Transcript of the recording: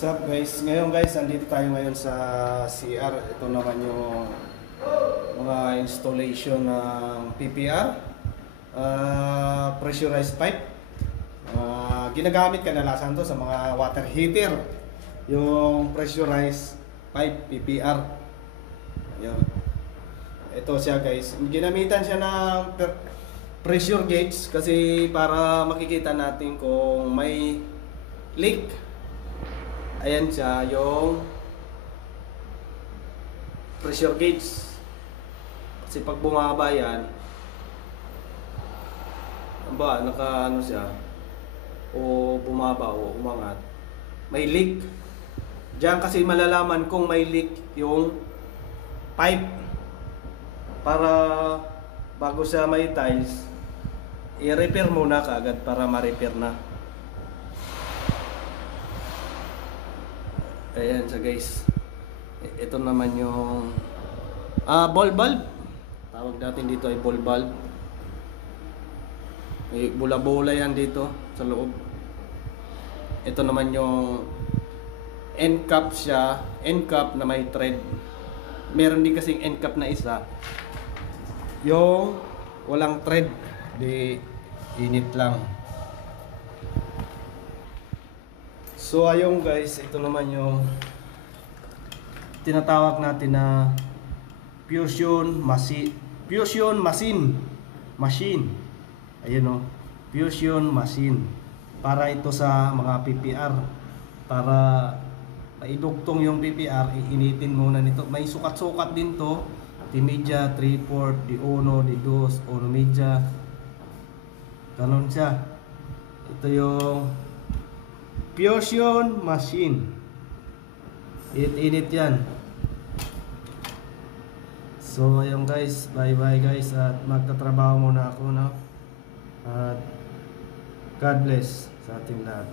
What's up guys? Ngayon guys, andito tayo ngayon sa CR. Ito naman yung mga installation ng PPR, pressurized pipe. Ginagamit kadalasan to sa mga water heater, yung pressurized pipe PPR. Ayun. Ito siya guys. Ginamitan siya ng pressure gauge kasi para makikita natin kung may leak. Ayan siya yung pressure gauge. Kasi pag bumaba yan, naka ano siya, o bumaba o umangat, may leak. Diyan kasi malalaman kung may leak yung pipe. Para bago siya may tiles, i-repair muna kaagad para ma-repair na. Ayan siya guys. Ito naman yung ball valve. Tawag natin dito ay ball valve. May bula-bula yan dito sa loob. Ito naman yung end cap siya. End cap na may thread. Meron din kasing end cap na isa, yung walang thread, di init lang. So ayun guys, ito naman yung tinatawag natin na fusion machine. Ayun o, fusion machine. Para ito sa mga PPR. Para maidugtong yung PPR, iinitin muna nito. May sukat-sukat din to. Di media, 3/4, di 1, di 2, 1 media. Ganon siya. Ito yung fusion machine. Init yan. So ayun guys, bye bye guys, at magtatrabaho muna ako, no? At God bless sa ating lahat.